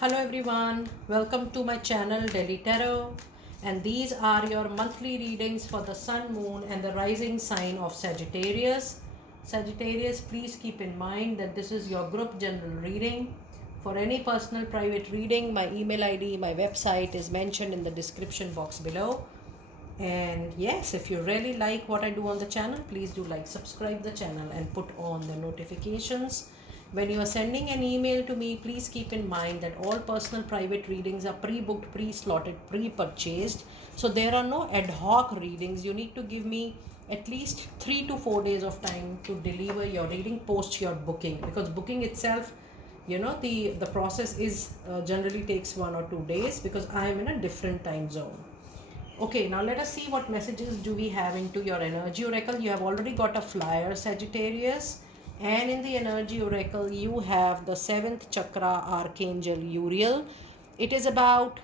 Hello everyone, welcome to my channel Delhi Tarot, and these are your monthly readings for the sun, moon and the rising sign of Sagittarius. Sagittarius, please keep in mind that this is your group general reading. For any personal private reading, my email ID, my website is mentioned in the description box below. And yes, if you really like what I do on the channel, please do like, subscribe the channel and put on the notifications. When you are sending an email to me, please keep in mind that all personal private readings are pre-booked, pre-slotted, pre-purchased. So there are no ad hoc readings. You need to give me at least 3 to 4 days of time to deliver your reading post your booking, because booking itself, the process is generally takes 1 or 2 days because I am in a different time zone. Okay, now let us see what messages do we have into your energy oracle. You have already got a flyer, Sagittarius, and in the energy oracle you have the seventh chakra archangel Uriel. It is about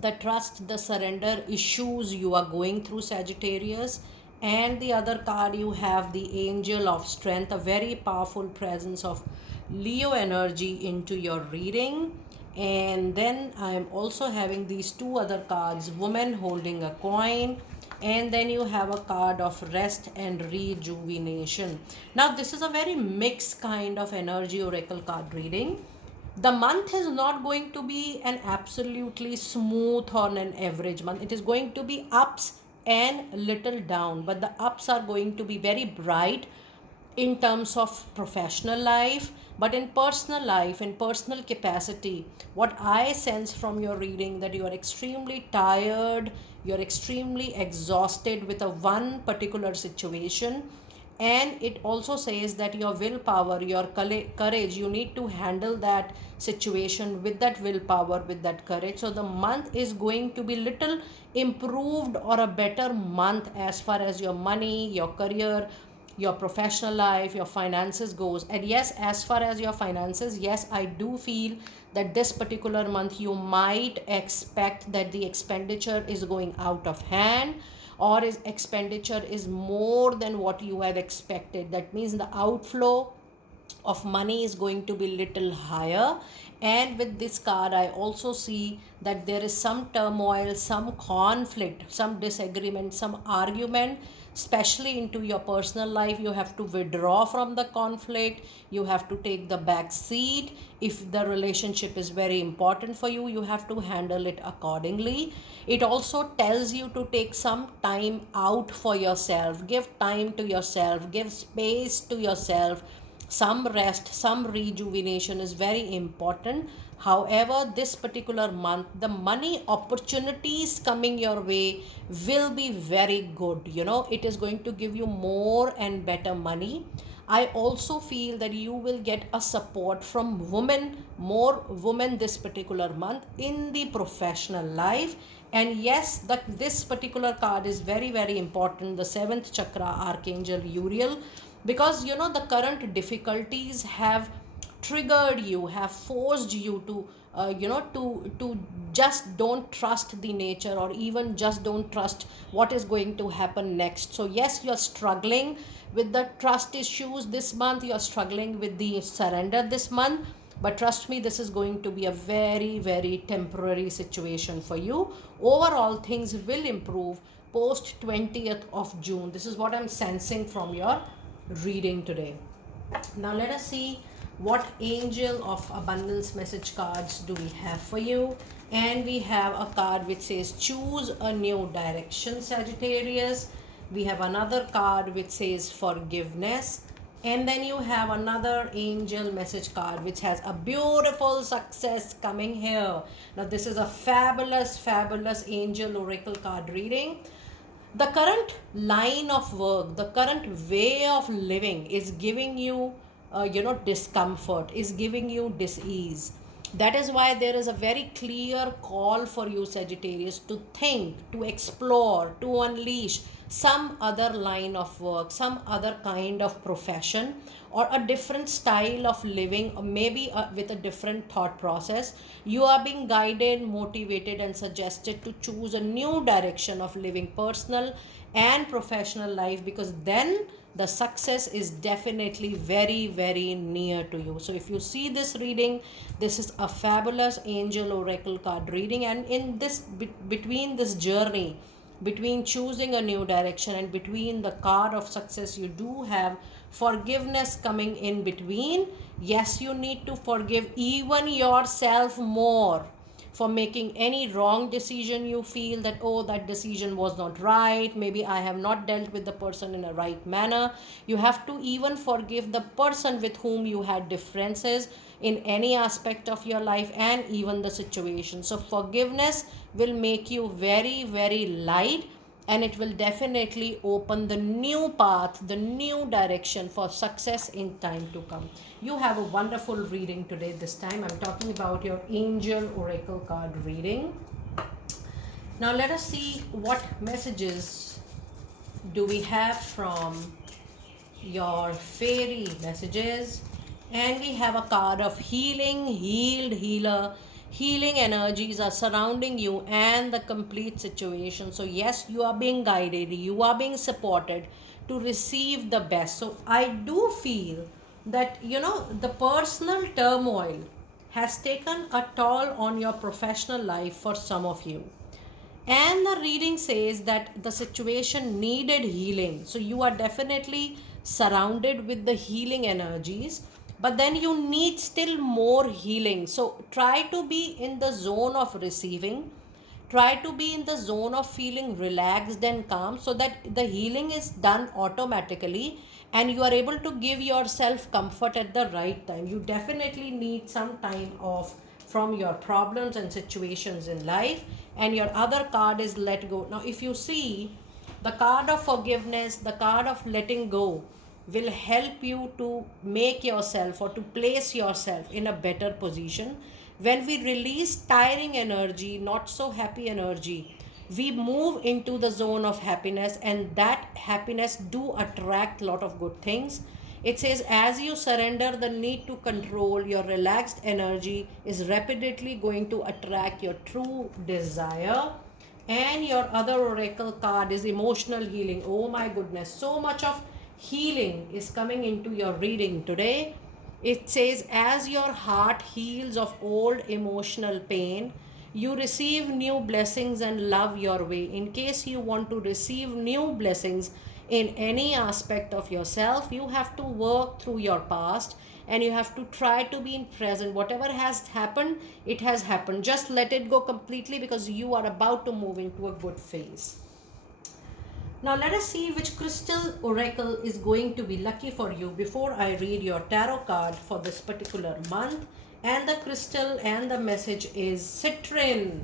the trust, the surrender issues you are going through, Sagittarius. And the other card you have the angel of strength, a very powerful presence of Leo energy into your reading. And then I am also having these two other cards, woman holding a coin, and then you have a card of rest and rejuvenation. Now this is a very mixed kind of energy oracle card reading. The month is not going to be an absolutely smooth or an average month. It is going to be ups and little down, but the ups are going to be very bright in terms of professional life. But in personal life, in personal capacity, what I sense from your reading, that you are extremely tired, you're extremely exhausted with a one particular situation. And it also says that your willpower, your courage, you need to handle that situation with that willpower, with that courage. So the month is going to be little improved or a better month as far as your money, your career, your professional life, your finances goes. And yes, as far as your finances, yes, I do feel that this particular month you might expect that the expenditure is going out of hand, or is expenditure is more than what you have expected. That means the outflow of money is going to be little higher. And with this card I also see that there is some turmoil, some conflict, some disagreement, some argument, especially into your personal life. You have to withdraw from the conflict, you have to take the back seat. If the relationship is very important for you, you have to handle it accordingly. It also tells you to take some time out for yourself, give time to yourself, give space to yourself. Some rest, some rejuvenation is very important. However, this particular month, the money opportunities coming your way will be very good. It is going to give you more and better money. I also feel that you will get a support from women, more women this particular month in the professional life. And yes, this particular card is very, very important, the seventh chakra archangel Uriel, because the current difficulties have triggered you, have forced you to just don't trust the nature, or even just don't trust what is going to happen next. So yes, you're struggling with the trust issues this month, you're struggling with the surrender this month. But trust me, this is going to be a very, very temporary situation for you. Overall, things will improve post 20th of June. This is what I'm sensing from your reading today. Now let us see what angel of abundance message cards do we have for you. And we have a card which says choose a new direction, Sagittarius. We have another card which says forgiveness. And then you have another angel message card which has a beautiful success coming here. Now this is a fabulous, fabulous angel oracle card reading. The current line of work, the current way of living is giving you discomfort, is giving you dis-ease. That is why there is a very clear call for you, Sagittarius, to think, to explore, to unleash some other line of work, some other kind of profession, or a different style of living, or maybe with a different thought process. You are being guided, motivated, and suggested to choose a new direction of living personal and professional life, because then the success is definitely very, very near to you. So if you see this reading, this is a fabulous angel oracle card reading, and in this between this journey, between choosing a new direction and between the card of success, you do have forgiveness coming in between. Yes, you need to forgive even yourself more for making any wrong decision. You feel that, oh, that decision was not right, maybe I have not dealt with the person in a right manner. You have to even forgive the person with whom you had differences in any aspect of your life and even the situation. So forgiveness will make you very, very light, and it will definitely open the new path, the new direction for success in time to come. You have a wonderful reading today. This time I'm talking about your angel oracle card reading. Now let us see what messages do we have from your fairy messages. And we have a card of healing, healed, healer. Healing energies are surrounding you and the complete situation. So yes, you are being guided, you are being supported to receive the best. So I do feel that, the personal turmoil has taken a toll on your professional life for some of you, and the reading says that the situation needed healing. So you are definitely surrounded with the healing energies, but then you need still more healing. So try to be in the zone of receiving, try to be in the zone of feeling relaxed and calm, so that the healing is done automatically and you are able to give yourself comfort at the right time. You definitely need some time off from your problems and situations in life. And your other card is let go. Now if you see, the card of forgiveness, the card of letting go, will help you to make yourself or to place yourself in a better position. When we release tiring energy, not so happy energy, we move into the zone of happiness, and that happiness do attract a lot of good things. It says, as you surrender the need to control, your relaxed energy is rapidly going to attract your true desire. And your other oracle card is emotional healing. Oh my goodness, so much of healing is coming into your reading today. It says, as your heart heals of old emotional pain, you receive new blessings and love your way. In case you want to receive new blessings in any aspect of yourself, you have to work through your past and you have to try to be in present. Whatever has happened, it has happened. Just let it go completely, because you are about to move into a good phase. Now let us see which crystal oracle is going to be lucky for you before I read your tarot card for this particular month. And the crystal and the message is citrine.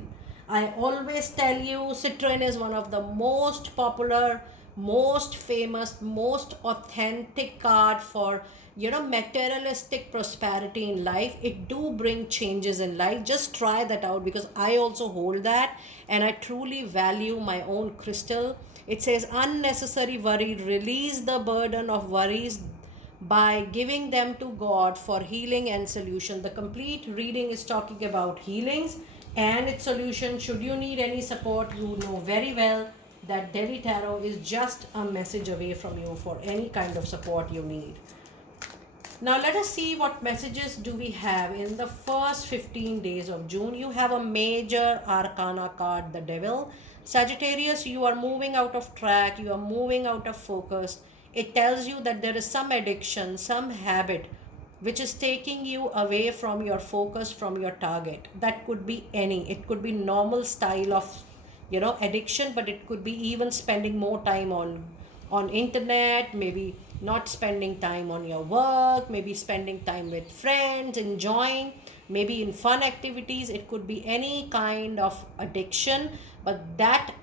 I always tell you, citrine is one of the most popular, most famous, most authentic card for materialistic prosperity in life. It do bring changes in life. Just try that out, because I also hold that and I truly value my own crystal. It says, unnecessary worry, release the burden of worries by giving them to God for healing and solution. The complete reading is talking about healings and its solution. Should you need any support, you know very well that Delhi Tarot is just a message away from you for any kind of support you need. Now let us see what messages do we have in the first 15 days of June. You have a major arcana card, the Devil. Sagittarius, you are moving out of track, you are moving out of focus. It tells you that there is some addiction, some habit which is taking you away from your focus, from your target. That could be any. It could be normal style of addiction, but it could be even spending more time on internet, maybe not spending time on your work, maybe spending time with friends, enjoying, maybe in fun activities. It could be any kind of addiction, but that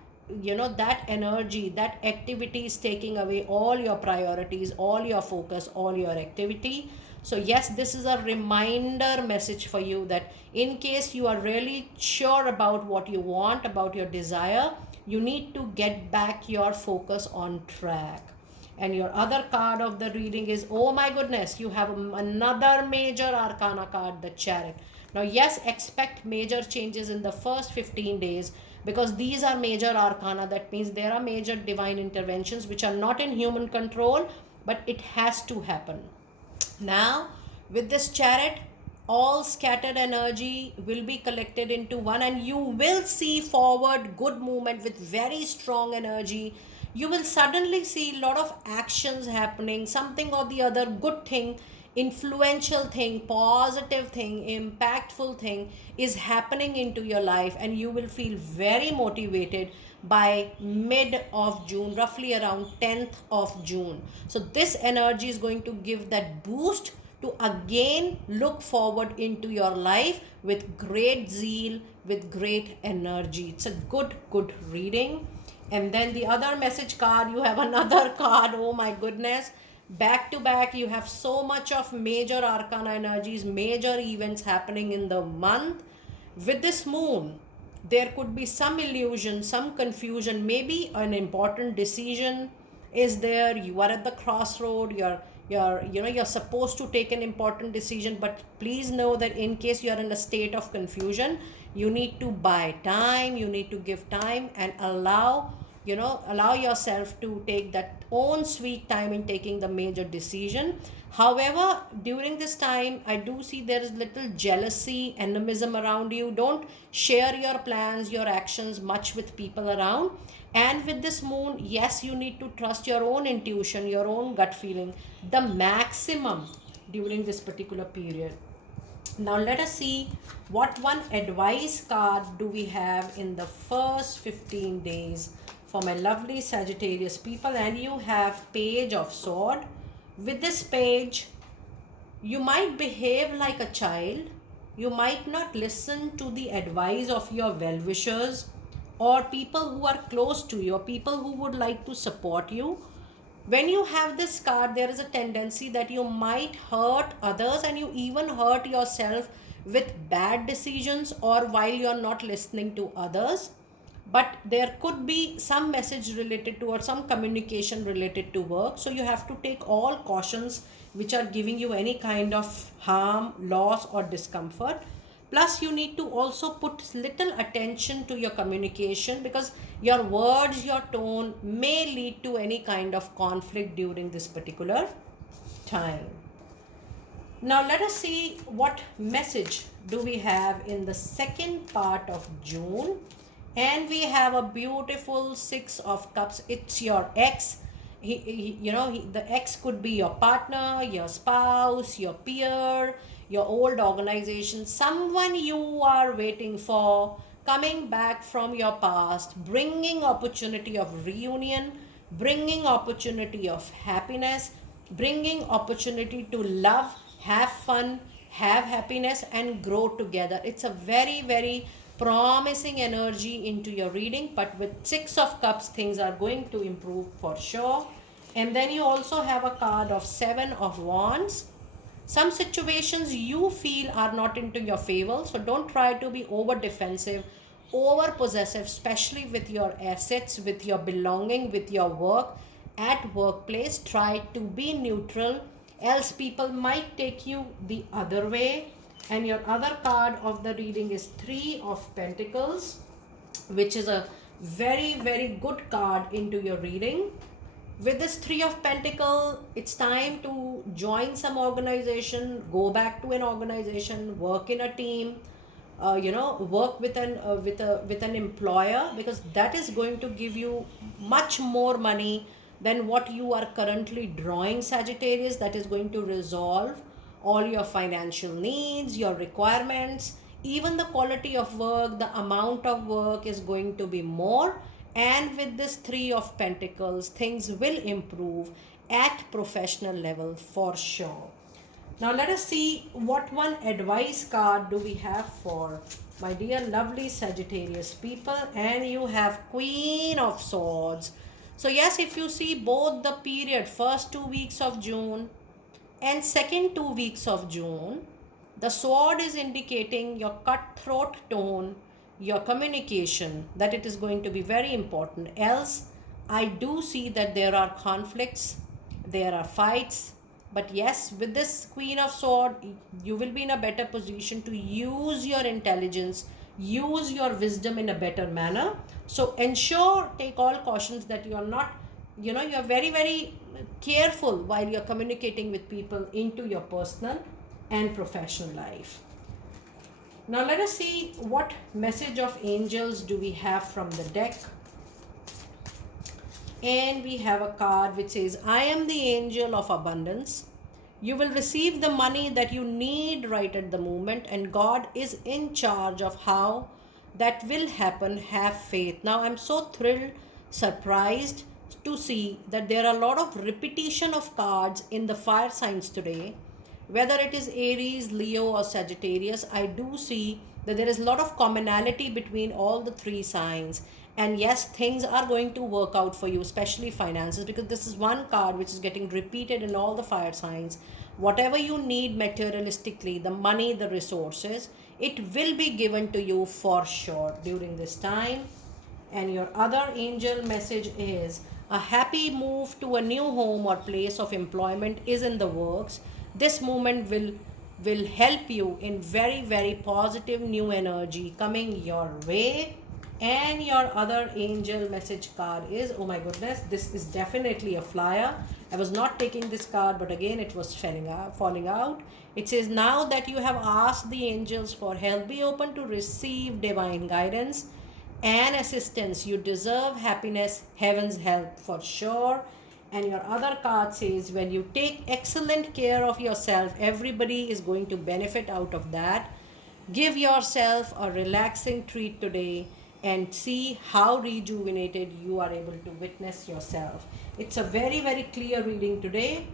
that energy, that activity is taking away all your priorities, all your focus, all your activity. So yes, this is a reminder message for you that in case you are really sure about what you want, about your desire, you need to get back your focus on track. And your other card of the reading is, oh my goodness, you have another major arcana card, the Chariot. Now yes, expect major changes in the first 15 days, because these are major arcana. That means there are major divine interventions which are not in human control, but it has to happen. Now, with this chariot, all scattered energy will be collected into one, and you will see forward good movement with very strong energy. You will suddenly see a lot of actions happening, something or the other, good thing, influential thing, positive thing, impactful thing is happening into your life, and you will feel very motivated by mid of June, roughly around 10th of June. So this energy is going to give that boost to again look forward into your life with great zeal, with great energy. It's a good reading. And then the other message card, you have another card. Oh my goodness, back to back, you have so much of major arcana energies, major events happening in the month. With this moon, there could be some illusion, some confusion, maybe an important decision is there. You are at the crossroad, you're supposed to take an important decision, but please know that in case you are in a state of confusion, you need to buy time, you need to give time and allow yourself to take that own sweet time in taking the major decision. However, during this time, I do see there is little jealousy, animism around you. Don't share your plans, your actions much with people around. And with this moon, yes, you need to trust your own intuition, your own gut feeling, the maximum during this particular period. Now let us see what one advice card do we have in the first 15 days for my lovely Sagittarius people. And you have Page of Sword. With this page, you might behave like a child. You might not listen to the advice of your well-wishers or people who are close to you or people who would like to support you. When you have this card, there is a tendency that you might hurt others and you even hurt yourself with bad decisions or while you are not listening to others. But there could be some message related to or some communication related to work. So you have to take all cautions which are giving you any kind of harm, loss, or discomfort. Plus, you need to also put little attention to your communication because your words, your tone may lead to any kind of conflict during this particular time. Now, let us see what message do we have in the second part of June. And we have a beautiful Six of Cups. It's your ex. The ex could be your partner, your spouse, your peer, your old organization, someone you are waiting for, coming back from your past, bringing opportunity of reunion, bringing opportunity of happiness, bringing opportunity to love, have fun, have happiness, and grow together. It's a very promising energy into your reading, but with Six of Cups, things are going to improve for sure. And then you also have a card of Seven of Wands. Some situations you feel are not into your favor, so don't try to be over defensive, over possessive, especially with your assets, with your belonging, with your work at workplace. Try to be neutral, else people might take you the other way. And your other card of the reading is Three of Pentacles, which is a very good card into your reading. With this Three of Pentacle, it's time to join some organization, go back to an organization, work in a team, work with an employer, because that is going to give you much more money than what you are currently drawing, Sagittarius. That is going to resolve all your financial needs, your requirements, even the quality of work, the amount of work is going to be more. And with this Three of Pentacles, things will improve at professional level for sure. Now let us see what one advice card do we have for my dear lovely Sagittarius people. And you have Queen of Swords. So yes, if you see both the period, first 2 weeks of June and second 2 weeks of June, the sword is indicating your cutthroat tone, your communication, that it is going to be very important. Else, I do see that there are conflicts, there are fights. But yes, with this Queen of Sword, you will be in a better position to use your intelligence, use your wisdom in a better manner. So ensure, take all cautions that you are not you're very, very careful while you're communicating with people into your personal and professional life. Now let us see what message of angels do we have from the deck. And we have a card which says, I am the angel of abundance. You will receive the money that you need right at the moment, and God is in charge of how that will happen. Have faith. Now, I'm so thrilled, surprised to see that there are a lot of repetition of cards in the fire signs today. Whether it is Aries, Leo, or Sagittarius, I do see that there is a lot of commonality between all the three signs. And yes, things are going to work out for you, especially finances, because this is one card which is getting repeated in all the fire signs. Whatever you need materialistically, the money, the resources, it will be given to you for sure during this time. And your other angel message is, a happy move to a new home or place of employment is in the works. This movement will help you in very, very positive new energy coming your way. And your other angel message card is, oh my goodness, this is definitely a flyer. I was not taking this card, but again it was falling out. It says, now that you have asked the angels for help, be open to receive divine guidance and assistance. You deserve happiness, heaven's help for sure. And your other card says, when you take excellent care of yourself, everybody is going to benefit out of that. Give yourself a relaxing treat today and see how rejuvenated you are able to witness yourself. It's a very, very clear reading today.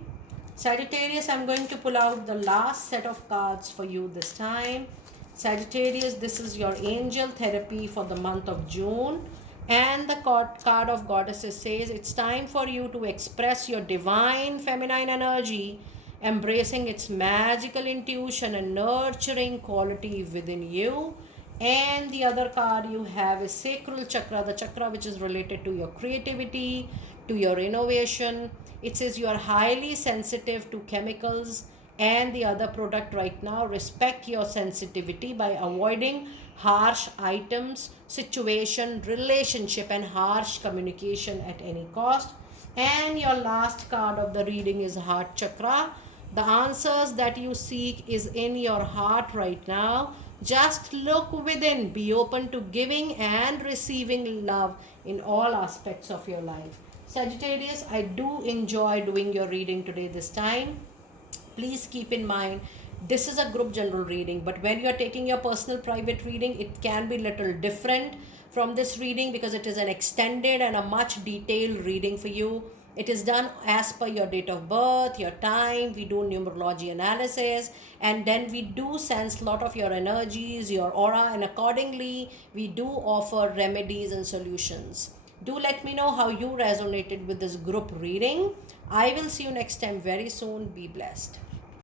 Sagittarius, I'm going to pull out the last set of cards for you this time. Sagittarius, this is your angel therapy for the month of June. And the card of goddesses says, it's time for you to express your divine feminine energy, embracing its magical intuition and nurturing quality within you. And the other card you have is sacral chakra, the chakra which is related to your creativity, to your innovation. It says you are highly sensitive to chemicals and the other product right now. Respect your sensitivity by avoiding harsh items, situation, relationship, and harsh communication at any cost. And your last card of the reading is heart chakra. The answers that you seek is in your heart right now. Just look within. Be open to giving and receiving love in all aspects of your life. Sagittarius, I do enjoy doing your reading today this time. Please keep in mind, this is a group general reading, but when you are taking your personal private reading, it can be little different from this reading because it is an extended and a much detailed reading for you. It is done as per your date of birth, your time. We do numerology analysis, and then we do sense a lot of your energies, your aura, and accordingly we do offer remedies and solutions. Do let me know how you resonated with this group reading. I will see you next time very soon. Be blessed.